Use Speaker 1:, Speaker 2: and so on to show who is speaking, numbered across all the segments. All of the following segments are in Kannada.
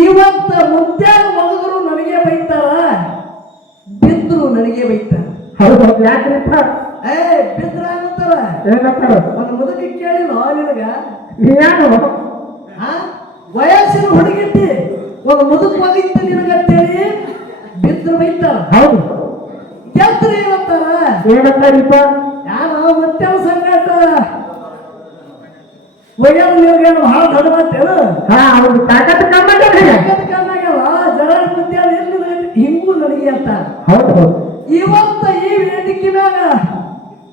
Speaker 1: ಇವತ್ತ ಮುತ್ಯಾನ ಮಗದರು ನನಗೆ ಬೈತಾರ ಬಿದ್ರು ನನಗೆ ಬೈತಾರ.
Speaker 2: ಹೌದು ಯಾಕ್ರಿಪ್ಪ
Speaker 1: ಏ ಬಿದ್ರ ಅನ್ನತ್ತಾರ
Speaker 2: ಏನಂತಾರ
Speaker 1: ಒಂದು ಮುದುಕಿ ಕೇಳಿಲ್ಲ ನಿನಗ?
Speaker 2: ನೀನು?
Speaker 1: ವಯಸ್ಸಿನ ಹುಡುಗಿಟ್ಟಿ ಒಂದು ಮುದುಕ ಮಗಿತ್ತು ನಿನಗಂತೇಳಿ ಬಿದ್ರು ಬೈತಾರ
Speaker 2: ಹೌದು.
Speaker 1: ಗೆದ್ರ ಏನಂತಾರ?
Speaker 2: ಏನಂತಾರಿಪ್ಪ?
Speaker 1: ಯಾರ ಮತ್ತೆ ಸಂಗಾಟ?
Speaker 2: ಹಾ ಅವ್ರು ಕಮ್ಮಿ
Speaker 1: ಎಲ್ಲಿ ನನಗೆ ಹಿಂಗೂ ನನಗೆ ಅಂತ.
Speaker 2: ಹೌದು ಹೌದು.
Speaker 1: ಇವತ್ತ ಈ ವೇದಿಕೆ ಮ್ಯಾಗ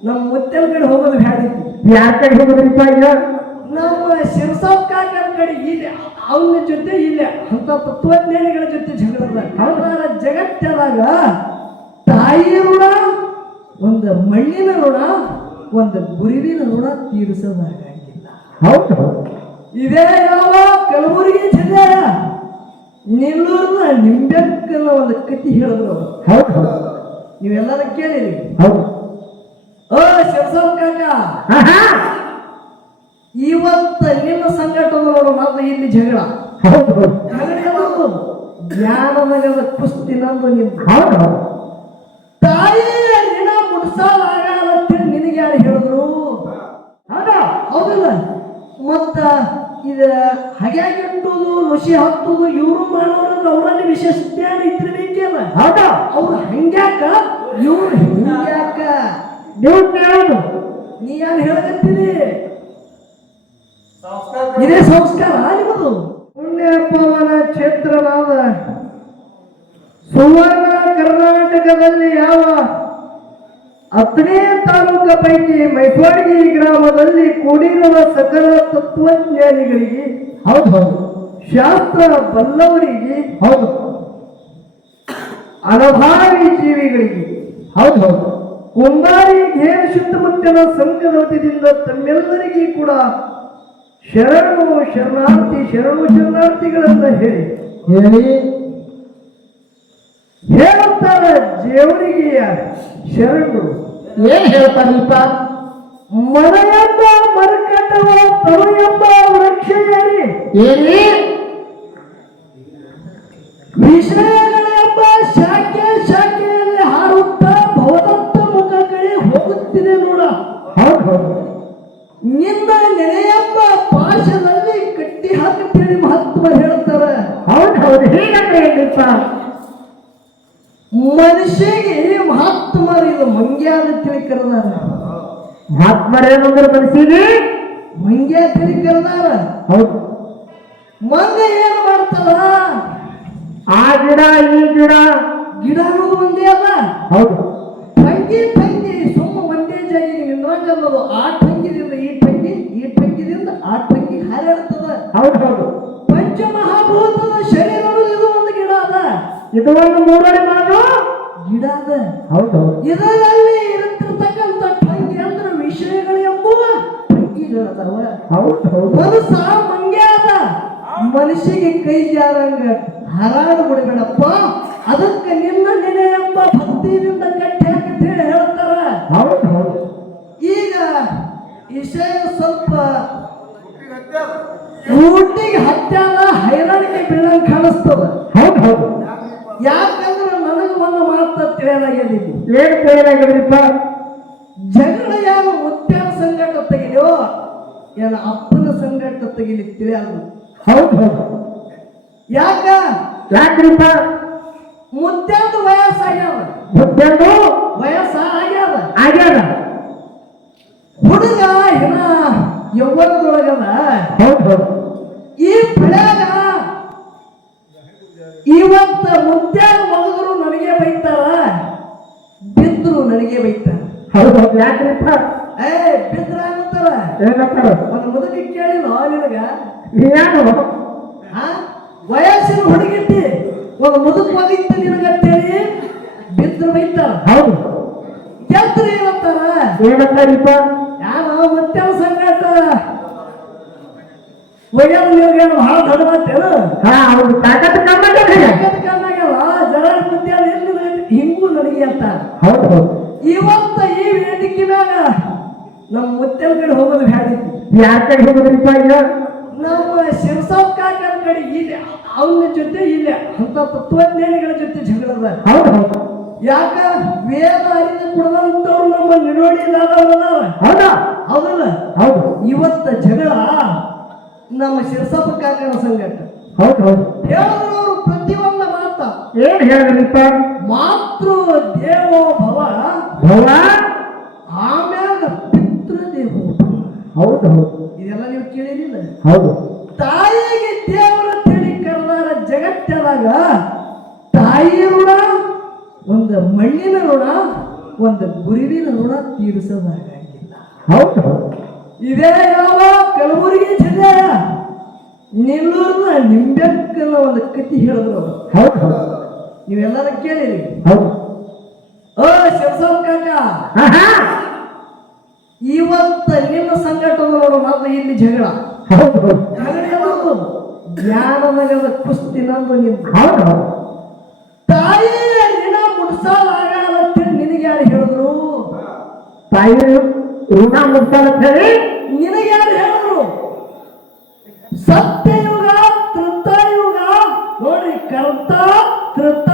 Speaker 1: ನಮ್ಮ ಕಡೆ ಹೋಗೋದು ಬ್ಯಾಡಿತ್ತು
Speaker 2: ಯಾರ ಕಡೆ ಹೋಗುದ್ರಿಪ್ಪ ಈಗ?
Speaker 1: ನಮ್ಮ ಶಿರಸಾವ್ ಕಾಕನ ಕಡೆ ಇಲ್ಲ ಅವನ ಜೊತೆ ಇಲ್ಲ ಅಂತ ತತ್ವಜ್ಞಾನಿಗಳ ಜೊತೆ ಜಗಳದ ಅವರ ಜಗತ್ತದಾಗ ತಾಯಿ ಋಣ ಒಂದು ಮಣ್ಣಿನ ಋಣ ಒಂದು ಗುರುವಿನ ಋಣ ತೀರಿಸೋದಾಗಂಗಿಲ್ಲ
Speaker 2: ಹೌದು.
Speaker 1: ಇದೇ ಯಾವ ಕಲಬುರಗಿ ಜಿಲ್ಲೆ? ನಿಲ್ಲೂರ್ನ ನಿಂಬೆಕ್ಕನ ಒಂದು ಕತಿ ಹೇಳಿದ್ರು
Speaker 2: ಹೌದು.
Speaker 1: ನೀವೆಲ್ಲರ ಕೇಳಿರಿ.
Speaker 2: ಹೌದು.
Speaker 1: ಓ ಶಿರಸಾವ್ ಕಾಕ. ಇವತ್ತ ನಿನ್ನ ಸಂಘಟನೆ ನೋಡು ಮಾತ್ರ ಇಲ್ಲಿ ಜಗಳ. ಜಗಳ ಯಾವುದು? ಜ್ಞಾನದ ಕುಸ್ತಿ ನಂದು
Speaker 2: ಹೌದು.
Speaker 1: ತಾಯಿ ದಿನ ಮುಟ್ಸಾಲಾಗ ಅಂತ ನಿನಗೆ ಯಾರು ಹೇಳಿದ್ರು? ಹೌದಾ. ಹೌದಿಲ್ಲ? ಇದ ಹಗ್ಯಾಗಿಟ್ಟುದು ನುಸಿ ಹತ್ತುದು ಇವರು ಮಾಡೋರು ಅವರಲ್ಲಿ ವಿಶೇಷ ಜ್ಞಾನ ಇದ್ದಿರ್ಬೇಕಲ್ಲ
Speaker 2: ಹೌದಾ?
Speaker 1: ಅವ್ರು ಹಂಗ್ಯಾಕ? ಇವ್ರು ಹಿಂಗ್ಯಾಕ?
Speaker 2: ನೀವು ಕೇಳೋದು
Speaker 1: ನೀ ಯಾರು ಹೇಳಕತ್ತೀರಿ? ಇದೇ ಸಂಸ್ಕಾರ ನಿಮ್ಮದು. ಪುಣ್ಯ ಪವನ ಕ್ಷೇತ್ರನಾದ ಸುವರ್ಣ ಕರ್ನಾಟಕದಲ್ಲಿ ಯಾವ ಹತ್ತನೇ ತಾಲೂಕ ಪೈಕಿ ಮೈಸೂರಿಗೆ ಗ್ರಾಮದಲ್ಲಿ ಕೂಡಿರುವ ಸಕಲ ತತ್ವಜ್ಞಾನಿಗಳಿಗೆ
Speaker 2: ಹೌದು ಹೌದು.
Speaker 1: ಶಾಸ್ತ್ರ ಬಲ್ಲವರಿಗೆ
Speaker 2: ಹೌದು.
Speaker 1: ಅನಭಾವಿ ಜೀವಿಗಳಿಗೆ
Speaker 2: ಹೌದು ಹೌದು.
Speaker 1: ಕುಂಬಾರಿ ಘೇರ ಸುತ್ತಮುತ್ತಲ ಸಂಘದ ವತಿಯಿಂದ ತಮ್ಮೆಲ್ಲರಿಗೂ ಕೂಡ ಶರಣು ಶರಣಾರ್ಥಿ ಶರಣು ಶರಣಾರ್ಥಿಗಳನ್ನ ಹೇಳಿ.
Speaker 2: ಹೇಳಿ.
Speaker 1: ಹೇಳುತ್ತಾರೆ ದೇವರಿಗೆ ಶರಣರು
Speaker 2: ಏನ್ ಹೇಳ್ತಾರಲ್ಪ
Speaker 1: ಮನೆಯಂತ ಮರಕಟ್ಟವ ತರು ಎಂಬ ವೃಕ್ಷೇರಿ
Speaker 2: ಏನಿ
Speaker 1: ವಿಷಯಗಳೆಂಬ ಶಾಖೆ ಶಾಖೆಯಲ್ಲಿ ಹಾರುತ್ತಾ ಭವದತ್ತ ಮುಖ ಕಡೆ ಹೋಗುತ್ತಿದೆ ನೋಡ.
Speaker 2: ಹೌದು ಹೌದು.
Speaker 1: ನಿನ್ನ ನೆನೆಯೆಂಬ ಪಾಶದಲ್ಲಿ ಕಟ್ಟಿ ಹಾಕುತ್ತೇಳಿ ಮಹತ್ವ ಹೇಳ್ತಾರೆ.
Speaker 2: ಹೌದು ಹೌದು. ಹೇಗಂದ್ರೆ ಏನಿಪ್ಪ
Speaker 1: ಮನುಷ್ಯಗೆ ಮಹಾತ್ಮರು ಇದು ಮಂಗ್ಯಾದ ತಿಳಿ ಕರೆದಾರ.
Speaker 2: ಮಹಾತ್ಮರೇನಂದ್ರೆ ಮನಸ್ಸಿಗೆ
Speaker 1: ಮಂಗ್ಯ ತಿಳಿ ಕರೆದಾರ.
Speaker 2: ಹೌದು.
Speaker 1: ಮಂಗ ಏನ್ ಮಾಡ್ತಾರ
Speaker 2: ಆ ಗಿಡ ಈ ಗಿಡ.
Speaker 1: ಗಿಡನೂ ಒಂದೇ ಅಲ್ಲ.
Speaker 2: ಹೌದು.
Speaker 1: ತಂಗಿ ತಂಗಿ ಸುಮ್ಮ ಒಂದೇ ಜಾಗಿಗೆ ನಿಂದ್ರಂಗ ಅನ್ನೋದು. ಆ ತಂಗಿದಿಂದ ಈ ತಂಗಿ ಈ ತಂಗಿದಿಂದ ಆ ತಂಗಿ ಹಾರಾಡ್ತದ.
Speaker 2: ಹೌದು ಹೌದು.
Speaker 1: ಪಂಚಮಹಾಭೂತದ ಶರೀರ ಇದು ಒಂದು
Speaker 2: ಮೂರಡಿ ಭಾಗ
Speaker 1: ಗಿಡ ಅದ.
Speaker 2: ಹೌದು.
Speaker 1: ಇದರಲ್ಲಿ ಇರುತ್ತಿರ್ತಕ್ಕಂಥ ಟಂಗಿ ಅಂದ್ರೆ ವಿಷಯಗಳು ಎಂಬುವ ಟಂಗಿಗಳು
Speaker 2: ಹೌದು ಹೌದು.
Speaker 1: ಮನಸ್ಸ ಮಂಗ್ಯ ಅದ. ಮನುಷ್ಯಗೆ ಕೈ ಜಾರಂಗ ಹರಾಡು ಬಿಡಬೇಡಪ್ಪ ಅದಕ್ಕೆ ನಿನ್ನ ನೆನೆ ಎಂಬ ಭಕ್ತಿಯಿಂದ ಕಟ್ಟಿ ಹಾಕಿ ಹೇಳಿ ಹೇಳ್ತಾರ.
Speaker 2: ಹೌದು ಹೌದು.
Speaker 1: ಈಗ ವಿಷಯ ಸ್ವಲ್ಪ ಊಟಿಗೆ ಹತ್ಯಾದ. ಹೈರಾಣಿಕೆ ಬೀಳಂಗ್ ಕಾಣಿಸ್ತದ.
Speaker 2: ಹೌದು ಹೌದು.
Speaker 1: ಯಾಕಂದ್ರೆ ನನಗೆ ಒಂದು ಮಾತ್ರ ತಿಳಿಯಲಾಗಿದೆ
Speaker 2: ಏನು ತಿಳಿಯಲಾಗಿದ್ರಿಪ್ಪ
Speaker 1: ಜಗಳ ಯಾವ ಮುತ್ಯಾನ ಸಂಘಟ ತೆಗಿಲೋ ಏನ ಅಪ್ಪನ ಸಂಘಟ ತೆಗಿಲಿ ತಿಳಿಯಲ್ಲ.
Speaker 2: ಹೌದು ಹೌದು.
Speaker 1: ಯಾಕ?
Speaker 2: ಯಾಕ್ರಿಪ್ಪ?
Speaker 1: ಮುತ್ಯಾದ ವಯಸ್ಸಾಗ್ಯಾವ.
Speaker 2: ಮುದ್ದೆಂದು
Speaker 1: ವಯಸ್ಸ ಆಗ್ಯಾವ
Speaker 2: ಆಗ್ಯಾದ.
Speaker 1: ಹುಡುಗ ಏನ ಯೌವನದೊಳಗದ
Speaker 2: ಹೌದು ಹೌದು.
Speaker 1: ಈ ಬೆಳ್ಯಾಗ ಇವತ್ತ ಮಗದ್ರು ಮಗದರು ನನಗೆ ಬೈತಾರ? ಬಿದ್ರು ನನಗೆ ಬೈತಾರ.
Speaker 2: ಹೌದು ಯಾಕ್ರಿಪ್ಪ
Speaker 1: ಏ ಬಿದ್ರ ಅನ್ನತ್ತಾರ?
Speaker 2: ಏನಂತಾರ
Speaker 1: ಒಂದು ಮುದುಕಿ ಕೇಳಿಲ್ಲ ನಿನಗ? ಏನು? ವಯಸ್ಸಿನ ಹುಡುಗಿಟ್ಟಿ ಒಂದು ಮುದುಕ ಮಗಿತ್ತು ನಿನಗಂತೇಳಿ ಬಿದ್ರು ಬೈತಾರ.
Speaker 2: ಹೌದು.
Speaker 1: ಗೆದ್ರ ಏನಂತಾರ
Speaker 2: ಏನಂತಾರಿಪ್ಪ
Speaker 1: ಯಾವ ಮುತ್ಯಾವ ಸಂಗಾಟ. ಒಯ್ಯಾರ ನಿನಗೇನು ಭಾಳ ದೊಡ್ಡ ಮಾತೇನು
Speaker 2: ಹಾ ಅವ್ರು ತಾಕತ್ತು ಕಮ್ಮಿ
Speaker 1: ಮುತ್ಯಾನ ಎಲ್ಲಿ ನನಗೆ ಹಿಂಗೂ ನನಗೆ ಅಂತ.
Speaker 2: ಹೌದು ಹೌದು.
Speaker 1: ಇವತ್ತ ಈ ವೇದಿಕೆ ಮ್ಯಾಗ ನಮ್ಮ ಮುತ್ಯಾನ ಕಡೆ ಹೋಗೋದು ಬ್ಯಾಡಿತ್ತು
Speaker 2: ಯಾರ ಕಡೆ ಹೋಗುದ್ರಿಪ್ಪ ಈಗ?
Speaker 1: ನಮ್ಮ ಶಿರಸಾವ್ ಕಾಕನ ಕಡೆ ಇಲ್ಲಿ ಅವನ ಜೊತೆ ಇಲ್ಲ ಅಂತ ತತ್ವಜ್ಞಾನಿಗಳ ಜೊತೆ ಜಗಳದ
Speaker 2: ಹೌದು ಹೌದು.
Speaker 1: ಯಾಕ? ವೇದ ಅರಿದು ಕೊಡದಂತವ್ರು ನಮ್ಮ ನಿಡೋಡಿ
Speaker 2: ಹೌದಾ?
Speaker 1: ಹೌದಲ್ಲ?
Speaker 2: ಹೌದು.
Speaker 1: ಇವತ್ತ ಜಗಳ ನಮ್ಮ ಶಿರಸಪ್ಪ ಕಾಕನ ಸಂಘಟ
Speaker 2: ಹೌದು ಹೌದು.
Speaker 1: ಹೇಳಿದ್ರು ಅವರು ಪ್ರತಿಯೊಂದ ಮಾತ.
Speaker 2: ಏನ್ ಹೇಳಿದ್ರಿಪ್ಪ?
Speaker 1: ಮಾತೃ ದೇವೋ ಭವ.
Speaker 2: ಭವ?
Speaker 1: ಆಮ್ಯಾಗ ಪಿತೃ ದೇವೋ
Speaker 2: ಹೌದು ಹೌದು.
Speaker 1: ಇದೆಲ್ಲ ನೀವು ಕೇಳಿರಿಲ್ಲ
Speaker 2: ಹೌದು.
Speaker 1: ತಾಯಿಗೆ ದೇವರ ತಿಳಿ ಕರೆದಾರ ಜಗತ್ತಿನಾಗ ತಾಯಿ ಋಣ ಒಂದು ಮಣ್ಣಿನ ಋಣ ಒಂದು ಗುರುವಿನ ಋಣ ತೀರಿಸೋದಾಗಿಲ್ಲ
Speaker 2: ಹೌದು ಹೌದು.
Speaker 1: ಇದೇ ಯಾವ ಕಲಬುರಗಿ ಜಿಲ್ಲೆ? ನಿಲ್ಲೂರ್ನ ನಿಂಬೆಕ್ಕನ ಒಂದು ಕತಿ ಹೇಳಿದ್ರು ಅವರು ನೀವೆಲ್ಲರ ಕೇಳಿರಿ. ಓ ಕಾಕ. ಇವತ್ತ ನಿಮ್ಮ ಸಂಘಟನೆ ಮಾತ್ರ ಇಲ್ಲಿ ಜಗಳ. ಜಗಳ ಜ್ಞಾನದ ಕುಸ್ತಿ ನಂದು
Speaker 2: ನಿಮ್ಮ
Speaker 1: ತಾಯಿಯ ಋಣ ಅಂತೇಳಿ ನಿನಗೆ ಯಾರು ಹೇಳಿದ್ರು?
Speaker 2: ತಾಯಿ ಋಣ ಮುಟ್ಟಾಲ ಹೇಳಿ
Speaker 1: ನಿನಗೆ ಯಾರು ಹೇಳಿದ್ರು? ಸತ್ಯಯುಗ ತ್ರೇತಾಯುಗ ನೋಡಿ ಕರ್ತ ತ್ರೇತ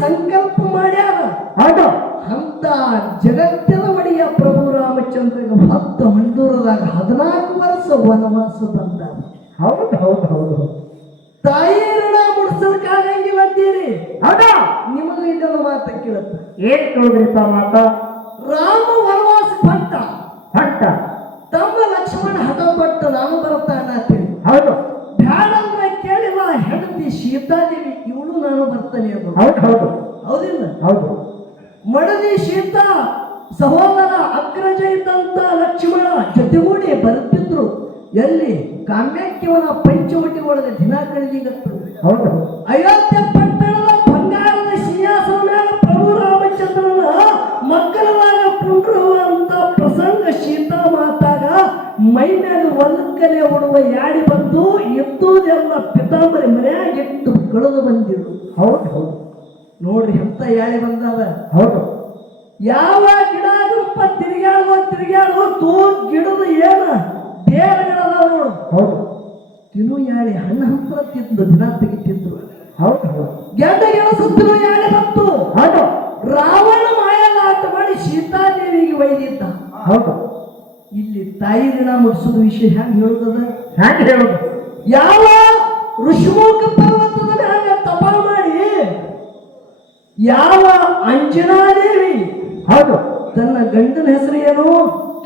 Speaker 1: ಸಂಕಲ್ಪ ಮಾಡ್ಯಾರ. ಅಂತ ಜಗತ್ತಿನ ಒಡೆಯ ಪ್ರಭು ರಾಮಚಂದ್ರನ ಹತ್ತು ಮಂಡೂರದಾಗ ಹದಿನಾಲ್ಕು ವರ್ಷ ವನವಾಸ ಬಂದ
Speaker 2: ಹೌದು ಹೌದು ಹೌದು.
Speaker 1: ತಾಯಿ ಋಣ ಮುಡ್ಸೋದಕ್ಕಾಗಂಗಿಲ್ಲ ಅಂತೀರಿ.
Speaker 2: ಅದ
Speaker 1: ನಿಮಗ ಇದನ್ನು ಮಾತ ಕೇಳುತ್ತ.
Speaker 2: ಏನ್ ಮಾತಾ
Speaker 1: ಮಾತ? ನಾನು ಬರ್ತಾನೆ
Speaker 2: ಹೌದು ಹೌದು.
Speaker 1: ಹೌದಿಲ್ಲ?
Speaker 2: ಹೌದು.
Speaker 1: ಮಡದಿ ಶೀತ ಸಹೋದರ ಅಗ್ರಜ ಇದ್ದಂತ ಲಕ್ಷ್ಮಣ ಜೊತೆಗೂಡಿ ಬರುತ್ತಿದ್ರು. ಎಲ್ಲಿ ಕಾಮ್ಯಾಕ್ಯವನ ಪಂಚವಟಿ ಒಳಗೆ ದಿನ ಕಳೆದಿಗತ್ತು
Speaker 2: ಹೌದು
Speaker 1: ಅಯೋಧ್ಯ ನೋಡ್ರಿ ಎಂತ ಯಾಳಿ ಬಂದಾವ
Speaker 2: ಹೌದು.
Speaker 1: ಯಾವ ಗಿಡ ಗುಂಪ ತಿರುಗಾಡುವ ತಿರುಗಾಡುವ ತೂ ಗಿಡದ ಏನ ಬೇರುಗಳದಾವ ನೋಡು.
Speaker 2: ಹೌದು.
Speaker 1: ತಿನ್ನು ಯಾಳಿ ಹಣ್ಣು ಹಂಪಲ ತಿಂದು ದಿನ ತೆಗಿತಿದ್ರು
Speaker 2: ಹೌದು ಹೌದು.
Speaker 1: ಗೆಡ್ಡ ತಿನ್ನು ಯಾಳಿ ಬಂತು?
Speaker 2: ಹೌದು.
Speaker 1: ರಾವಣ ಮಾಯಲಾಟ ಮಾಡಿ ಸೀತಾದೇವಿಗೆ ಒಯ್ದಿದ್ದ.
Speaker 2: ಹೌದು.
Speaker 1: ಇಲ್ಲಿ ತಾಯಿ ದಿನ ಮುಡಿಸೋದು ವಿಷಯ ಹೆಂಗ್ ಹೇಳುತ್ತದೆ
Speaker 2: ಹ್ಯಾಂಗ ಹೇಳುದು?
Speaker 1: ಯಾವ ಋಷಿಮುಖ ಪರ್ವತದ ಯಾವ ಅಂಜನಾದೇವಿ?
Speaker 2: ಹೌದು.
Speaker 1: ತನ್ನ ಗಂಡನ ಹೆಸರು ಏನು?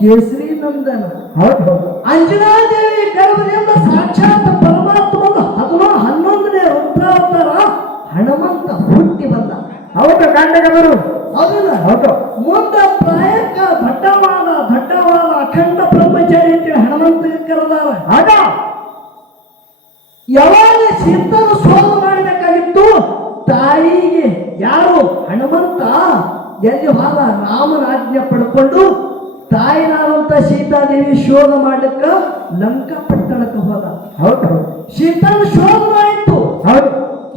Speaker 1: ಕೇಸರಿ ನಂದನ.
Speaker 2: ಹೌದು. ಹೌದು
Speaker 1: ಅಂಜನಾದೇವಿ ಗರ್ಭದಿಂದ ಸಾಕ್ಷಾತ್ ಪರಮಾತ್ಮನ ಅಥವಾ ಹನ್ನೊಂದನೇ ರುದ್ರಾವತಾರ ಹನುಮಂತ ಹುಟ್ಟಿ ಬಂದ.
Speaker 2: ಹೌದು ಗಂಡಗದರು
Speaker 1: ಹೌದಿಲ್ಲ?
Speaker 2: ಹೌದು.
Speaker 1: ಮುಂದ ಪ್ರಾಯಕ್ಕ ದಡ್ಡವಾದ ದಡ್ಡವಾದ ಅಖಂಡ ಬ್ರಹ್ಮಚಾರಿ ಅಂತೇಳಿ ಹನುಮಂತ ಕರೆದಾರ
Speaker 2: ಆಗ
Speaker 1: ಯಾವಾಗ ಸೀತನ ಸೋಲು ಮಾಡಬೇಕಾಗಿತ್ತು? ತಾಯಿಗೆ ಯಾರು ಹನುಮಂತ ಎಲ್ಲಿ ಹೋದ ರಾಮರಾಜ್ಯ ಆಜ್ಞೆ ಪಡ್ಕೊಂಡು ತಾಯಿನಾದಂತ ಸೀತಾದೇವಿ ಶೋಧ ಮಾಡ್ಲಿಕ್ಕ ಲಂಕಾ ಪಟ್ಟಣಕ್ಕೆ ಹೋದ.
Speaker 2: ಹೌದು
Speaker 1: ಸೀತನ ಶೋನ ಆಯ್ತು.
Speaker 2: ಹೌದು.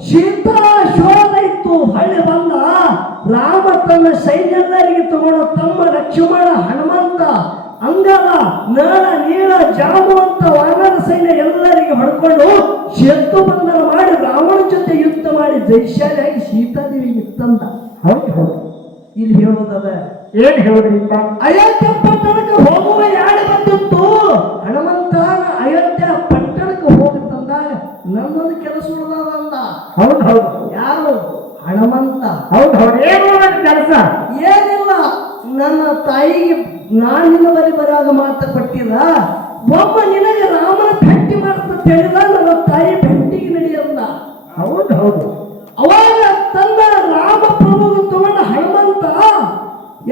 Speaker 1: ಸೀತಾ ಶೋಧ ಇತ್ತು. ಹಳ್ಳಿ ಬಂದ ರಾಮ ತನ್ನ ಸೈನ್ಯದವರಿಗೆ ತಗೊಂಡು ತಮ್ಮ ಲಕ್ಷ್ಮಣ ಹನುಮಂತ ಅಂಗದ ನೀರ ನೀಳ ಅಂತ ವಾನರ ಸೈನ್ಯ ಎಲ್ಲರಿಗೆ ಹೊಡ್ಕೊಂಡು ಶತ್ರು ಬಂಧನ ಮಾಡಿ ರಾವಣ ಜೊತೆ ಯುದ್ಧ ಮಾಡಿ ಜೈಶಾಲಿಯಾಗಿ ಸೀತಾದೇವಿಗೆ ಇತ್ತಂತ
Speaker 2: ಹೌದು ಹೌದು.
Speaker 1: ಇಲ್ಲಿ ಹೇಳೋದದ
Speaker 2: ಏನ್ ಹೇಳೋದ್ರಿಂದ?
Speaker 1: ಅಯೋಧ್ಯ ಪಟ್ಟಣಕ್ಕೆ ಹೋಗುವ ಯಾಡಿ ಬಂದಿತ್ತು? ಹನುಮಂತನ ಅಯೋಧ್ಯ ಪಟ್ಟಣಕ್ಕೆ ಹೋಗುತ್ತಂದಾಗ ನನ್ನೊಂದು ಕೆಲಸ ಉಳಿದಾದ ಅಂದ.
Speaker 2: ಹೌದು ಹೌದು.
Speaker 1: ಯಾರು? ಹನುಮಂತ.
Speaker 2: ಹೌದು ಹೌದು. ಏನು ಕೆಲಸ?
Speaker 1: ಏನಿಲ್ಲ. ನನ್ನ ತಾಯಿಗೆ ನಾನು ನಿನ್ನ ಬಳಿ ಬರಾಗ ಮಾತ್ರ ಕೊಟ್ಟಿಲ್ಲ ಒಬ್ಬ ನಿನಗೆ ರಾಮನ ಭೇಟಿ ಮಾಡ್ತಾ ಹೇಳಿದ ನನ್ನ ತಾಯಿ ಭೇಟಿಗೆ ನಡೆಯಲ್ಲ.
Speaker 2: ಹೌದು ಹೌದು.
Speaker 1: ಅವಾಗ ತಂದ ರಾಮ ಪ್ರಭು ತಗೊಂಡ ಹನುಮಂತ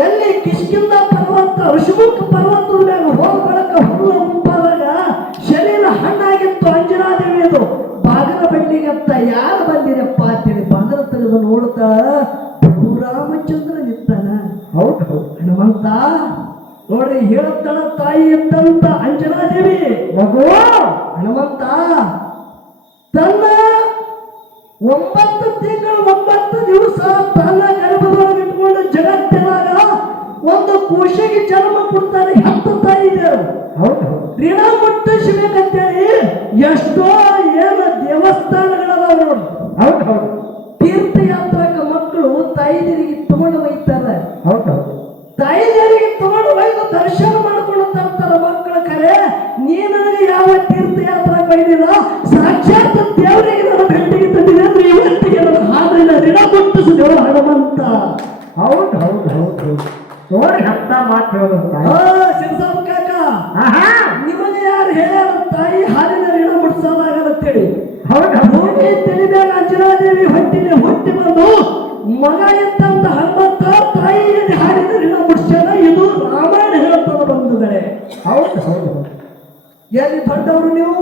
Speaker 1: ಎಲ್ಲಿ ಕಿಷ್ಕಿಂದ ಪರ್ವತ ಋಷಿಮುಖ ಪರ್ವತದ ಬಳಕ ಹುಲ್ಲು ಮುಂಪಾದಾಗ ಶರೀರ ಹಣ್ಣಾಗಿತ್ತು ಅಂಜನಾದೇವಿಯದು ಬಾಗಲ ಅಂತ ಯಾರು ಬಂದಿರಪ್ಪ ಅಂತೇಳಿ ಬಾಗಲ ತೆಗೆದು ನೋಡ್ತಾ ಪ್ರಭು ರಾಮಚಂದ್ರ ನಿತ್ತಾನ
Speaker 2: ಹೌದು
Speaker 1: ಹನುಮಂತ. ನೋಡ್ರಿ ಹೇಳುತ್ತಾಳ ತಾಯಿ ಇದ್ದಂತ ಅಂಜನಾದೇವಿ
Speaker 2: ಮಗು
Speaker 1: ಹನುಮಂತ. ತನ್ನ ಒಂಬತ್ತು ತಿಂಗಳು ಒಂಬತ್ತು ದಿವಸ ತನ್ನ ಗರ್ಭದೊಳಗೆ ಇಟ್ಕೊಂಡು ಜಗತ್ತಿನಾಗ ಒಂದು ಕೋಶಿಗೆ ಜನ್ಮ ಕೊಡ್ತಾರೆ ಹತ್ತು ತಾಯಿ ಇದೆ?
Speaker 2: ಹೌದು.
Speaker 1: ಋಣ ಮುಟ್ಟಿಸ್ಬೇಕಂತೇಳಿ ಎಷ್ಟೋ ಹೇಳ್ಯಾರ ತಾಯಿ ಹಾಲಿನ ಋಣ
Speaker 2: ಹೌದು?
Speaker 1: ಭೂಮಿ ತಿಳಿದಾಗ ಅಂಜನಾದೇವಿ ಹೊಟ್ಟಿನ ಹುಟ್ಟಿ ಬಂದು ಮಗ ಇದ್ದಂತ ಹನುಮಂತ ತಾಯಿಯಲ್ಲಿ ಹಾಲಿನ ಋಣ ಮುಟ್ಸ್ಯಾನ? ಇದು ರಾಮಾಯಣ ಹೇಳ್ತದ ಬಂದಿದ್ದಾರೆ
Speaker 2: ಹೌದು ಹೌದು.
Speaker 1: ಎಲ್ಲಿ ದೊಡ್ಡವರು ನೀವು?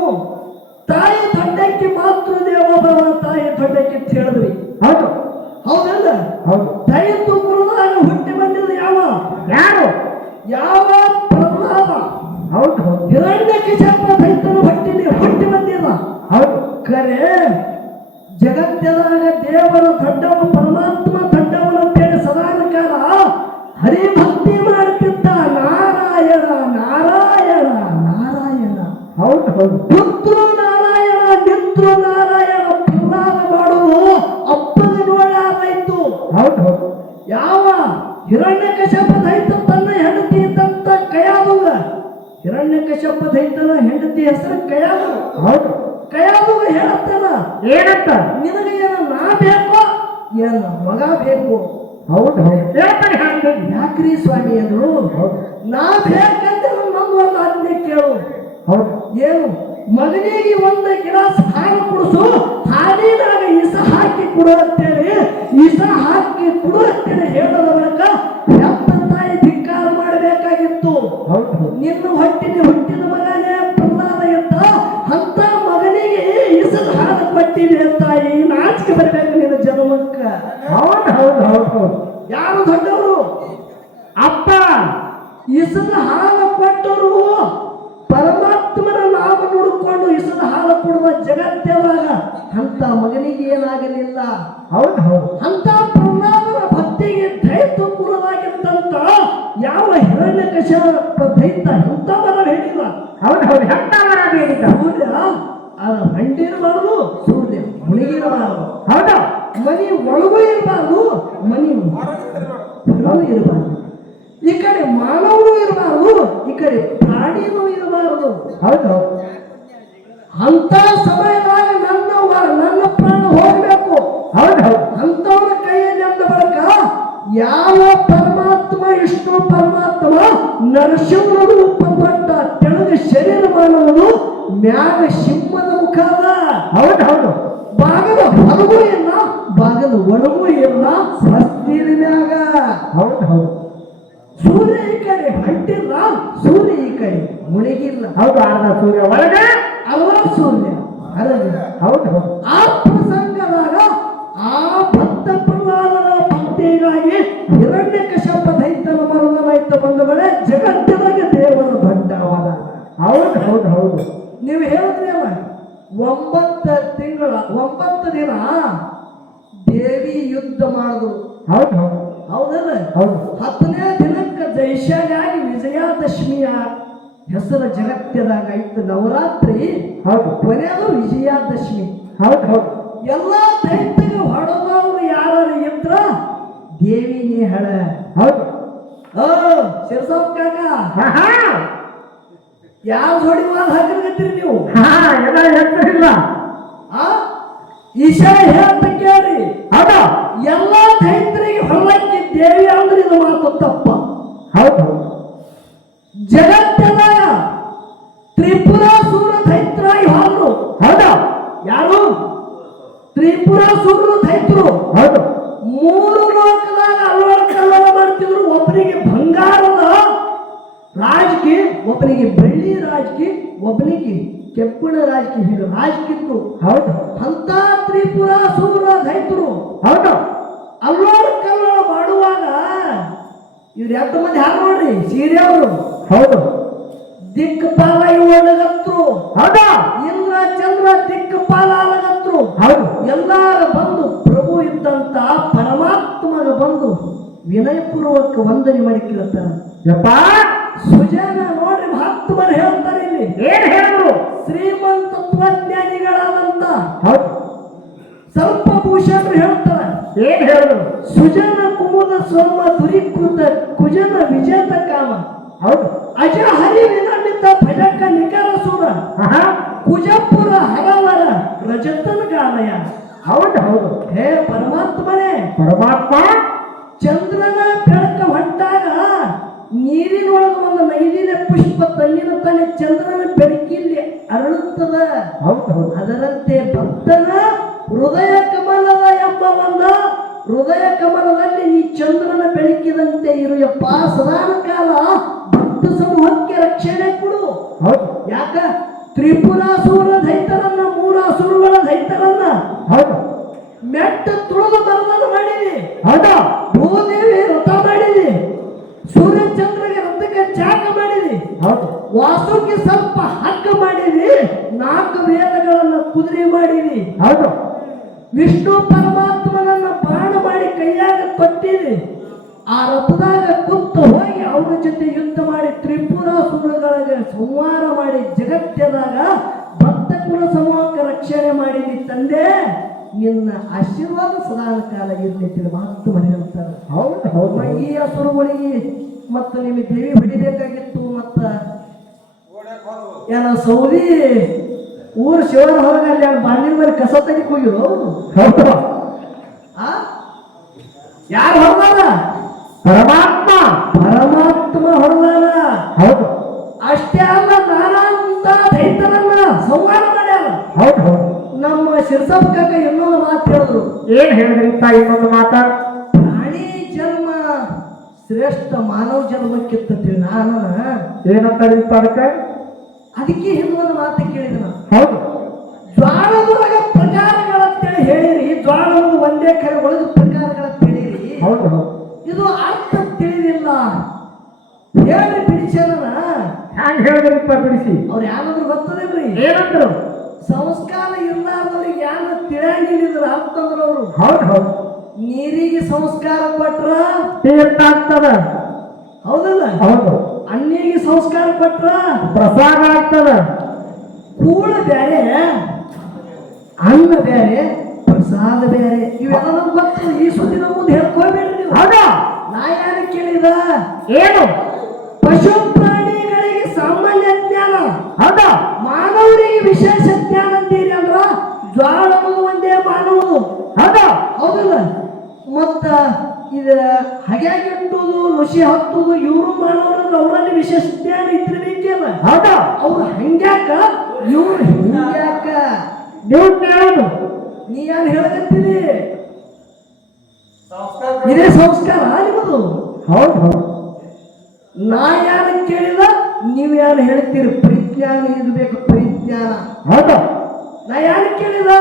Speaker 1: ನಾರಾಯಣ ಪ್ರಹ್ಲಾದ ಮಾಡುವುದು ಅಪ್ಪನ ನೋಡಾರಾಯ್ತು
Speaker 2: ಹೌದು
Speaker 1: ಯಾವ ಹಿರಣ್ಯ ಕಶ್ಯಪ ದೈತ ತನ್ನ ಹೆಂಡತಿ ಇದ್ದಂತ ಕಯಾದುಗ? ಹಿರಣ್ಯ ಕಶ್ಯಪ ದೈತನ ಹೆಂಡತಿ ಹೆಸರು ಕಯಾದು
Speaker 2: ಹೌದು.
Speaker 1: ಕಯಾದುಗ ಹೇಳುತ್ತಾನ
Speaker 2: ಏನಂತ?
Speaker 1: ನಿನಗೆ ಏನು ನಾ ಬೇಕೋ? ಏನ ಮಗ ಬೇಕು?
Speaker 2: ಹೌದು ಹೇಳ್ತಾನೆ ಹಾಗೆ
Speaker 1: ಯಾಕ್ರಿ ಸ್ವಾಮಿ ಅಂದ್ರು ನಾ ಬೇಕಂದ್ರೆ ನಂದು ಒಂದು ಆಜ್ಞೆ ಕೇಳು. ಏನು? ಮಗನಿಗೆ ಒಂದ ಗಿಲಾಸ್ ಹಾಲು ಕುಡಿಸು. ಹಾಲಿನಾಗ ಇಸ ಹಾಕಿ ಕೊಡು ಅಂತೇಳಿ. ಇಸ ಹಾಕಿ ಕೊಡು ಅಂತೇಳಿ ಹೆಪ್ಪ ಹೆತ್ತ ತಾಯಿ ಧಿಕ್ಕಾರ ಮಾಡಬೇಕಾಗಿತ್ತು. ನಿನ್ನ ಹೊಟ್ಟಿನ ಹುಟ್ಟಿದ ಮಗನೇ ಈ ಇರಬಾರದು. ಮಾನವನು ಇರಬಾರದು ಈ ಕಡೆ ಪ್ರಾಣಿನೂ ಇರಬಾರದು.
Speaker 2: ಹೌದು.
Speaker 1: ಅಂತ ಸಮಯದಾಗ ನನ್ನ ನನ್ನ ಪ್ರಾಣ ಹೋಗ್ಬೇಕು.
Speaker 2: ಹೌದು.
Speaker 1: ಅಂತವರ ಕೈಯಲ್ಲಿ ಅಂದ ಬಳಿಕ ಯಾವ ಪರಮಾತ್ಮ ವಿಷ್ಣು ಪರಮಾತ್ಮ ನರಸಿಂಹ ರೂಪ ಪಟ್ಟ ತೆಳಗ ಶರೀರ ಮಾನವನು ಮ್ಯಾಗ ಸಿಂಹದ ಮುಖ ಅದ.
Speaker 2: ಹೌದು ಹೌದು.
Speaker 1: ಬಾಗಲು ಹೊರಗೂ ಇಲ್ಲ ಬಾಗಲು ಒಳಗೂ ಇಲ್ಲ ಹಸ್ತಿನ ಮ್ಯಾಗ.
Speaker 2: ಹೌದು ಹೌದು.
Speaker 1: ಸೂರ್ಯ ಈ ಕಡೆ ಹಟ್ಟಿಲ್ಲ ಸೂರ್ಯ ಈ ಕಡೆ ಮುಳುಗಿಲ್ಲ.
Speaker 2: ಹೌದು ಅರ್ಧ ಸೂರ್ಯ ಒಳಗೆ?
Speaker 1: ಅಲ್ಲ ಸೂರ್ಯ ಅರಗಿಲ್ಲ
Speaker 2: ಹೌದು
Speaker 1: ಆ ಪ್ರಸಂಗದಾಗ ಆ ಭಕ್ತ ಪ್ರಹ್ಲಾದನ ಭಕ್ತಿಗಾಗಿ ಹಿರಣ್ಯ ಕಶಪ ದೈತನ ಮರಣವಾಯ್ತು ಬಂದವಳೆ ಜಗತ್ತಿನಾಗ ದೇವರ ದೊಡ್ಡವನ
Speaker 2: ಹೌದು ಹೌದು ಹೌದು.
Speaker 1: ನೀವು ಹೇಳಿದ್ರಿ ಅಲ್ಲ ಒಂಬತ್ತು ತಿಂಗಳ ಒಂಬತ್ತು ದಿನ ದೇವಿ ಯುದ್ಧ ಮಾಡಿದ್ರು
Speaker 2: ಹೌದು ಹೌದು.
Speaker 1: ಹೌದಲ್ಲ?
Speaker 2: ಹೌದು.
Speaker 1: ಹತ್ತನೇ ದಿನಕ್ಕೆ ವಿಜಯದಶಮಿಯ ಹೆಸರು ಜಗತ್ತದಾಗ ಇತ್ತು. ನವರಾತ್ರಿ
Speaker 2: ಹೌದು.
Speaker 1: ಕೊನೆಯದು ವಿಜಯಾದಶಮಿ.
Speaker 2: ಹೌದು ಹೌದು.
Speaker 1: ಎಲ್ಲ ದೈತ್ಯ ಹೊಡೆದವರು ಯಾರು ಇದ್ರ ದೇವಿ ನೇಹಳ.
Speaker 2: ಹೌದು.
Speaker 1: ಓ ಶಿರಸಪ್ಪ ಕಾಕ. ಯಾವ ಹೊಡಿವಾದ ಹಾಕಿರ್ಗತ್ತೀರಿ ನೀವು?
Speaker 2: ಹಾ ಎಲ್ಲ ಹೆಸರಿಲ್ಲ
Speaker 1: ಆ? ಈಶಾ ಹೇಳ್ತ ಕೇಳಿ
Speaker 2: ಹೌದು.
Speaker 1: ಎಲ್ಲ ದೈತ್ಯರಿಗೆ ಹೊರಕ್ಕೆ ದೇವಿ ಅಂದ್ರೆ ಇದು ಮಾತು ತಪ್ಪ. ಜಗತ್ತದಾಗ ವಿನಯಪೂರ್ವಕ ವಂದನೆ ಮಾಡಿ ಕೇಳ್ತಾರ.
Speaker 2: ಯಪ್ಪ!
Speaker 1: ಸುಜನ ನೋಡ್ರಿ ಮಹಾತ್ಮರು ಹೇಳ್ತಾರೆ ಇಲ್ಲಿ.
Speaker 2: ಏನ್ ಹೇಳಿದ್ರು?
Speaker 1: ಶ್ರೀಮಂತ ತತ್ವಜ್ಞಾನಿಗಳಾದಂತ ಸ್ವಲ್ಪ ಭೂಷಣರು ಹೇಳ್ತಾರೆ.
Speaker 2: ಏನ್ ಹೇಳಿದ್ರು?
Speaker 1: ಸುಜನ ಕುಮುದ ಸೋಮ ದುರಿಕೃತ ಕುಜನ ವಿಜೇತ ಕಾಮ.
Speaker 2: ಹೌದು.
Speaker 1: ಅಜ ಹರಿ ವಿನಮಿತ ಭಜಕ ನಿಖರ ಸುರ ಕುಜಪುರ ಹರವರ ರಜತನ ಗಾಲಯ
Speaker 2: ಹೌದು ಹೌದು.
Speaker 1: ಹೇ ಪರಮಾತ್ಮನೇ.
Speaker 2: ಪರಮಾತ್ಮ
Speaker 1: ಚಂದ್ರನ ಬೆಳಕ ಹೊಟ್ಟಾಗ ನೀರಿನೊಳಗೆ ಒಂದು ನೈದಿನ ಪುಷ್ಪ ತನ್ನಿನ ತಾನೆ ಚಂದ್ರನ ಬೆಳಕಿಲ್ಲಿ ಅರಳುತ್ತದ. ಅದರಂತೆ ಭಕ್ತನ ಹೃದಯ ಕಮಲದ ಎಂಬ ಒಂದು ಹೃದಯ ಕಮಲದಲ್ಲಿ ನೀ ಚಂದ್ರನ ಬೆಳಕಿದಂತೆ ಇರುವಪ್ಪ ಸದಾನ ಕಾಲ ಭಕ್ತ ಸಮೂಹಕ್ಕೆ ರಕ್ಷಣೆ ಕೊಡು. ಯಾಕ? ತ್ರಿಪುರಾಸುರ ದೈತರನ್ನ ಮೂರಾಸುರಗಳ ದೈತರನ್ನ.
Speaker 2: ಹೌದು.
Speaker 1: ಮೆಟ್ಟ ತುಳಿದು ಬರದನ್ನು ಮಾಡಿದಿ
Speaker 2: ಹೌದು?
Speaker 1: ಭೂದೇವಿ ವ್ರತ ಸೂರ್ಯ ಸೂರ್ಯಚಂದ್ರಗೆ ರಥಕ್ಕೆ ಚಾಕ ಮಾಡಿದಿ
Speaker 2: ಹೌದು.
Speaker 1: ವಾಸುಕ್ಕೆ ಸ್ವಲ್ಪ ಹಕ್ಕ ಮಾಡಿದಿ ನಾಲ್ಕು ವೇದಗಳನ್ನ ಕುದುರೆ ಮಾಡಿದಿ
Speaker 2: ಹೌದು.
Speaker 1: ವಿಷ್ಣು ಪರಮಾತ್ಮನನ್ನ ಬಾಣ ಮಾಡಿ ಕೈಯಾಗ ಕೊಟ್ಟಿದಿ ಆ ರಥದಾಗ ಕುತ್ತು ಹೋಗಿ ಅವರ ಜೊತೆ ಯುದ್ಧ ಮಾಡಿ ತ್ರಿಪುರಾಸುರಗಳಿಗೆ ಸಂಹಾರ ಮಾಡಿ ಜಗತ್ತಿನಾಗ ಭಕ್ತ ಕುಲ ಸಮೂಹಕ್ಕೆ ರಕ್ಷಣೆ ಮಾಡಿದಿ ತಂದೆ. ನಿನ್ನ ಆಶೀರ್ವಾದ ಸದಾನ ಕಾಲ ಇರ್ಲಿಕ್ಕೆ ಮಾತು ಹೇಳ್ತಾರೆ
Speaker 2: ಹೌದು ಹೌದು
Speaker 1: ಈ ಹಸುರುಗಳಿಗೆ ಮತ್ತು ನಿಮಗೆ ದೇವಿ ಬಿಡಬೇಕಾಗಿತ್ತು ಮತ್ತ ಏನ ಸೌದಿ ಊರ್ ಶಿವನ ಹೊರಗೆ ಅಲ್ಲಿ ಬಾಂಡಿನ ಮೇಲೆ ಕಸ ತೆಗಿಕ್ ಹೋಗಿರು
Speaker 2: ಹೌದು.
Speaker 1: ಆ? ಯಾರು ಹೊರದಾನ
Speaker 2: ಪರಮಾತ್ಮ.
Speaker 1: ಪರಮಾತ್ಮ ಹೊರದಾನ
Speaker 2: ಹೌದು.
Speaker 1: ಅಷ್ಟೇ ಅಲ್ಲ ನಾನಂತ ದೈತರನ್ನ ಸಂಹಾರ ಮಾಡ್ಯಾರ.
Speaker 2: ಹೌದು ಹೌದು.
Speaker 1: ನಮ್ಮ ಶಿರ್ಸಪ್ಪ ಕಾಕ ಇನ್ನೊಂದು ಮಾತು ಹೇಳಿದ್ರು.
Speaker 2: ಏನ್ ತಾಯಿ ಇನ್ನೊಂದು ಮಾತ?
Speaker 1: ಪ್ರಾಣಿ ಜನ್ಮ ಶ್ರೇಷ್ಠ ಮಾನವ ಜನ್ಮಕ್ಕಿಂತ ನಾನು.
Speaker 2: ಏನಂತಾರೆ ಅದಕ್ಕೆ?
Speaker 1: ಅದಕ್ಕೆ ಹಿಂದೊಂದು ಮಾತು ಕೇಳಿದ
Speaker 2: ಹೌದು.
Speaker 1: ಜ್ವಾಳದೊಳಗ ಪ್ರಕಾರಗಳಂತೇಳಿ ಹೇಳಿರಿ ಜ್ವಾಳವನ್ನು ಒಂದೇ ಕಡೆ ಒಳಗೆ ಪ್ರಕಾರಗಳಂತ ಹೇಳಿರಿ.
Speaker 2: ಹೌದು ಹೌದು.
Speaker 1: ಇದು ಅರ್ಥ ತಿಳಿದಿಲ್ಲ. ಹೇಳಿ ಬಿಡಿಸನ
Speaker 2: ಹ್ಯಾಂಗ ಹೇಳಿದ್ರಿಪ್ಪ ಬಿಡಿಸಿ?
Speaker 1: ಅವ್ರು ಯಾರಾದ್ರೂ ಗೊತ್ತದೇನ್ರಿ?
Speaker 2: ಏನಂದ್ರು?
Speaker 1: ಸಂಸ್ಕಾರ ಇರ್ಲಾರ್ದವ್ರಿಗೆ ಯಾರು ತಿಳಿಯಂಗಿಲ್ಲ ಅಂತಂದ್ರೆ ಅವರು.
Speaker 2: ಹೌದು ಹೌದು.
Speaker 1: ನೀರಿಗೆ ಸಂಸ್ಕಾರ ಪಟ್ರ
Speaker 2: ತೀರ್ಥ ಆಗ್ತದ.
Speaker 1: ಹೌದಲ್ಲ?
Speaker 2: ಹೌದು.
Speaker 1: ಅಣ್ಣಿಗೆ ಸಂಸ್ಕಾರ ಪಟ್ರ
Speaker 2: ಪ್ರಸಾದ ಆಗ್ತದ.
Speaker 1: ಕೂಳ ಬೇರೆ ಅನ್ನ ಬೇರೆ ಪ್ರಸಾದ ಬೇರೆ ಇವೆಲ್ಲ ನಮ್ಗೆ ಗೊತ್ತು ಈ ಸುದ್ದಿ ನಮ್ಮ ಮುಂದೆ ಹೇಳ್ಕೊಳ್ಬೇಡ್ರಿ ನೀವು.
Speaker 2: ಹೌದಾ.
Speaker 1: ನಾ ಯಾರು ಕೇಳಿದ?
Speaker 2: ಏನು?
Speaker 1: ಪಶು ಪ್ರಾಣಿಗಳಿಗೆ ಸಾಮಾನ್ಯ ಜ್ಞಾನ.
Speaker 2: ಹೌದಾ.
Speaker 1: ಮಾನವರಿಗೆ ವಿಶೇಷ ಜ್ವಾಳ ಅನ್ನೋದು ಒಂದೇ ಮಾನವರು
Speaker 2: ಹೌದು?
Speaker 1: ಹೌದಲ್ಲ. ಮತ್ತ ಇದ ಹಗ್ಯಾಗಿಟ್ಟುದು ನುಸಿ ಹತ್ತುದು ಇವರು ಮಾನವರಂದ್ರೆ ಅವರಲ್ಲಿ ವಿಶೇಷ ಜ್ಞಾನ ಇದ್ದಿರ್ಬೇಕಲ್ಲ.
Speaker 2: ಹೌದು?
Speaker 1: ಅವ್ರು ಹಂಗ್ಯಾಕ? ಇವ್ರು ಹಿಂಗ್ಯಾಕ?
Speaker 2: ನೀವು ಕೇಳೋದು.
Speaker 1: ನೀ ಯಾರು ಹೇಳಕತ್ತೀರಿ? ಇದೇ ಸಂಸ್ಕಾರ ನಿಮ್ಮದು.
Speaker 2: ಹೌದು ಹೌದು.
Speaker 1: ನಾ ಯಾರು ಕೇಳಿದ ನೀವು ಯಾರು ಹೇಳ್ತೀರಿ? ಪರಿಜ್ಞಾನ ಇರಬೇಕು ಪರಿಜ್ಞಾನ.
Speaker 2: ಹೌದಾ?
Speaker 1: ನಾ ಯಾರು ಕೇಳಿದ?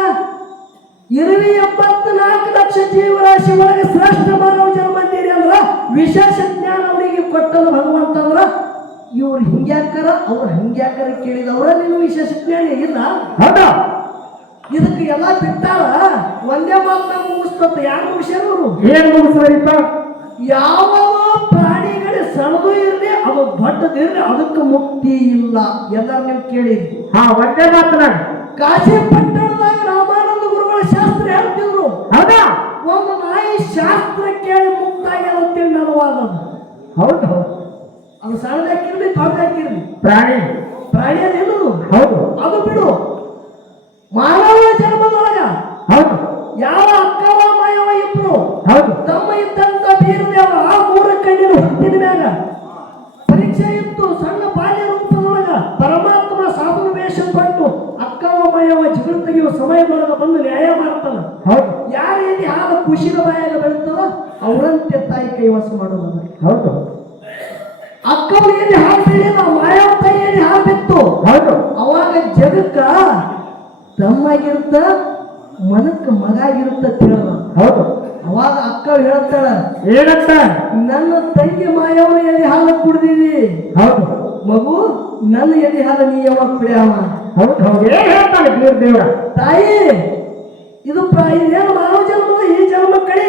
Speaker 1: ಇರುವಿ ಎಪ್ಪತ್ನಾಲ್ಕು ಲಕ್ಷ ಜೀವರಾಶಿ ಒಳಗೆ ಶ್ರೇಷ್ಠ ಮಾನವ ಜನ್ಮ ಅಂತೀರಿ ಅಂದ್ರ ವಿಶೇಷ ಜ್ಞಾನ ಅವರಿಗೆ ಕೊಟ್ಟದ ಭಗವಂತ ಅಂದ್ರ ಇವ್ರು ಹಿಂಗ್ಯಾಕರ ಅವ್ರು ಹಂಗ್ಯಾಕರ ಕೇಳಿದವ್ರ ನೀನು ವಿಶೇಷ ಜ್ಞಾನ ಇಲ್ಲ?
Speaker 2: ಹೌದಾ?
Speaker 1: ಇದಕ್ಕೆ ಎಲ್ಲ ಬಿಟ್ಟಾರ? ಒಂದೇ ಮಾತ್ರ ಮುಗಿಸ್ತಂತ ಯಾರು ಮುಗಿಸ್ಯಾರವರು
Speaker 2: ಏನ್ ಮುಗಿಸ್ತಾರಿಪ್ಪ
Speaker 1: ಯಾವ ಪ್ರಾಣಿಗಳೇ ಸಣ್ಣದು ಇರಲಿ ಅದು ದೊಡ್ಡದಿರಲಿ ಅದಕ್ಕೆ ಮುಕ್ತಿ ಇಲ್ಲ. ಎಲ್ಲರೂ ನೀವು ಕೇಳಿದ್ರಿ.
Speaker 2: ಹಾ ಒಂದೇ ಮಾತನಾಗ.
Speaker 1: ಕಾಶಿ ಪಟ್ಟಣದಾಗ ರಾಮಾನಂದ ಗುರುಗಳ ಶಾಸ್ತ್ರ ಹೇಳ್ತಿದ್ರು.
Speaker 2: ಹೌದಾ?
Speaker 1: ಒಂದು ನಾಯಿ ಶಾಸ್ತ್ರ ಕೇಳಿ ಮುಕ್ತಾಗಿ ಅಂತೇಳಿ ನನವಾದ.
Speaker 2: ಹೌದು
Speaker 1: ಅದು ಸಣ್ಣದಾಕಿರ್ಲಿ ದೊಡ್ಡದಾಕಿರ್ಲಿ
Speaker 2: ಪ್ರಾಣಿ.
Speaker 1: ಪ್ರಾಣಿ ಅದೇನು
Speaker 2: ಹೌದು.
Speaker 1: ಅದು ಬಿಡು. ಮಾನವ ಜನ್ಮದೊಳಗ
Speaker 2: ಹೌದು.
Speaker 1: ಯಾವ ಅಕ್ಕವ ಮಾಯವ ಇಬ್ರು
Speaker 2: ಹೌದು.
Speaker 1: ತಮ್ಮ ಇದ್ದಂತ ಬೀರದೇವ ಆ ಮೂರ ಕಣ್ಣಿನ ಹುಟ್ಟಿನ ಮ್ಯಾಗ ಪರೀಕ್ಷೆ ಇತ್ತು ಸಣ್ಣ ಬಾಲ್ಯ ರೂಪದೊಳಗ ಪರಮಾತ್ಮ ಸಾಧು ವೇಷ ಕೊಟ್ಟು ಅಕ್ಕವ ಮಾಯವ ತೆಗೆಯುವ ಸಮಯ ಸಮಯದೊಳಗ ಬಂದು ನ್ಯಾಯ ಮಾಡ್ತಾನ.
Speaker 2: ಹೌದು.
Speaker 1: ಯಾರ ಎಲ್ಲಿ ಹಾಲು ಖುಷಿನ ಬಾಯಲ್ಲಿ ಬೆಳೀತದ ಅವರಂತೆ ತಾಯಿ ಕೈವಾಸ ಮಾಡೋದನ್ನ
Speaker 2: ಹೌದು.
Speaker 1: ಅಕ್ಕವ ಎಲ್ಲಿ ಹಾಲು ತಾಯಿಯಲ್ಲಿ ಹಾಲು ಬಿತ್ತು?
Speaker 2: ಹೌದು.
Speaker 1: ಅವಾಗ ಜಗಕ್ಕ ತಮ್ಮಾಗಿರುತ್ತ ಮನಕ್ಕ ಮಗ ಆಗಿರುತ್ತ ತಿಳಿದ
Speaker 2: ಹೌದು.
Speaker 1: ಅವಾಗ ಅಕ್ಕ ಹೇಳ್ತಾಳ
Speaker 2: ಹೇಳತ್ತ?
Speaker 1: ನನ್ನ ತಂಗಿ ಮಾಯವ ಎಲ್ಲಿ ಹಾಲು ಕುಡಿದೀನಿ
Speaker 2: ಹೌದು.
Speaker 1: ಮಗು ನನ್ನ ಎಲ್ಲಿ ಹಾಲು ನೀ ಯಾವಾಗ ಕುಡಿಯವ?
Speaker 2: ಹೌದು ಹೌದು. ಏನ್ ಹೇಳ್ತಾನೆ ಬೀರ್ ದೇವ್ರ?
Speaker 1: ತಾಯಿ ಇದು ಪ್ರ- ಇದೇನು ಮಾನವ ಜನ್ಮ ಈ ಜನ್ಮ ಕಡೆ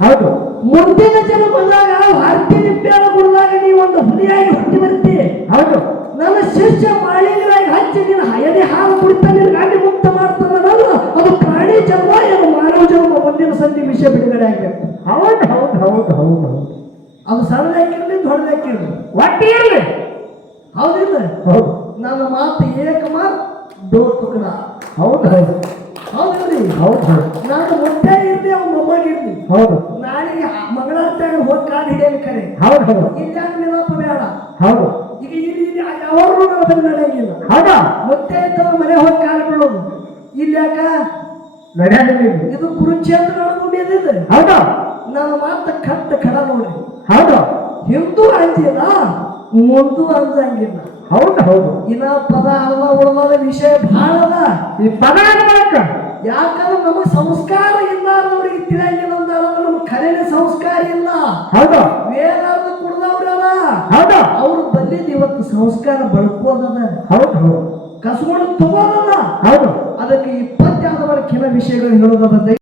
Speaker 2: ಹೌದು.
Speaker 1: ಮುಂದಿನ ಜನ್ಮದಾಗ ಹತ್ತಿ ನಿಂಬೆನ ಕುಡಿದಾಗ ನೀ ಒಂದು ಹುಲಿಯಾಗಿ ಹುಟ್ಟಿ ಬರ್ತಿ.
Speaker 2: ಹೌದು.
Speaker 1: ನನ್ನ ಶಿಷ್ಯ ಮಾಳಿಂಗರಾಗಿ ಹಚ್ಚಿ ನೀನು ಎದೆ ಹಾಲು ಕುಡಿತಾ ನಿನ್ನ ಗಾಡಿ ಮುಕ್ತ ಮಾಡ್ತಾನ ಅದು ಪ್ರಾಣಿ ಜನ್ಮ ಏನು ಮಾನವ ಜನ್ಮ ಮುಂದಿನ ಸಂಧಿ ವಿಷಯ ಬಿಡುಗಡೆ ಆಗಬೇಕು.
Speaker 2: ಹೌದು ಹೌದು ಹೌದು ಹೌದು ಹೌದು.
Speaker 1: ಅದು ಸಣ್ಣದಾಕಿರ್ಲಿ ದೊಡ್ಡದಾಕಿರ್ಲಿ
Speaker 2: ಒಟ್ಟಿ ಇರ್ಲಿ.
Speaker 1: ಹೌದಿಲ್ಲ
Speaker 2: ಹೌದು.
Speaker 1: ನನ್ನ ಮಾತು ಏಕ ಮಾತ್ ದೋ ತುಕಡ
Speaker 2: ಹೌದು ಹೌದು.
Speaker 1: ಹೌದಿಲ್ರಿ?
Speaker 2: ಹೌದು
Speaker 1: ನಾನು ಮೊಟ್ಟೆ ಇರ್ಲಿ ಅವ್ನ ಇರ್ತೀವಿ
Speaker 2: ಹೌದು.
Speaker 1: ನಾಳೆಗೆ ಮಂಗಳಾರತ್ಯಾಗ ಹೋಗಿ ಕಾಲ್ ಹಿಡಿಯಲು ಕರೆ.
Speaker 2: ಹೌದು ಹೌದು.
Speaker 1: ಇಲ್ಲ ನಿಲ್ಲಪ್ಪ ಬೇಡ.
Speaker 2: ಹೌದು.
Speaker 1: ಈಗ ಇಲ್ಲಿ ಇಲ್ಲಿ ಯಾವಾಗೂ ಅದನ್ನ ನಡೆಯಂಗಿಲ್ಲ.
Speaker 2: ಹೌದಾ?
Speaker 1: ಮೊಟ್ಟೆ ಇದ್ದವ್ರ ಮನೆ ಹೋಗಿ ಕಾಲು ಬಿಡೋದು. ಇಲ್ಲಿ ಯಾಕ
Speaker 2: ನಡೆಯಲಿಲ್ಲ
Speaker 1: ಇದು ಕುರುಕ್ಷೇತ್ರ ಭೂಮಿ ಅದಿದೆ
Speaker 2: ಹೌದು?
Speaker 1: ನನ್ನ ಮಾತು ಕಟ್ಟ ಕಡ ನೋಡಿ
Speaker 2: ಹೌದು.
Speaker 1: ಹಿಂದೂ ಅಂಜಿಲ್ಲ ಮುಂದೂ ಅಂದಂಗಿಲ್ಲ
Speaker 2: ಹೌದು ಹೌದು.
Speaker 1: ಇನ್ನ ಪದ ಅಲ್ಲ ಉಳ್ದ ವಿಷಯ ಬಹಳ ಅದ.
Speaker 2: ಈ ಪದ
Speaker 1: ಯಾಕಂದ್ರೆ ನಮಗೆ ಸಂಸ್ಕಾರ ಇಲ್ಲ ಅನ್ನೋರಿಗೆ ತಿಳಿಯಂಗಿಲ್ಲ ಅಂದಾರ ನಮ್ಗೆ ಖರೇನೆ ಸಂಸ್ಕಾರ ಇಲ್ಲ.
Speaker 2: ಹೌದು.
Speaker 1: ವೇದಾರ್ಥ ಕುಡ್ದವ್ರಲ್ಲ
Speaker 2: ಹೌದು.
Speaker 1: ಅವ್ರು ಬಂದಿದ್ದು ಇವತ್ತು ಸಂಸ್ಕಾರ ಬಳಕೋದದ.
Speaker 2: ಹೌದು ಹೌದು.
Speaker 1: ಕಸ್ಕೊಂಡು ತಗೋದದ.
Speaker 2: ಹೌದು.
Speaker 1: ಅದಕ್ಕೆ ಇಪ್ಪತ್ತೆರಡು ಕೆಲ ವಿಷಯಗಳು ಹೇಳೋದದ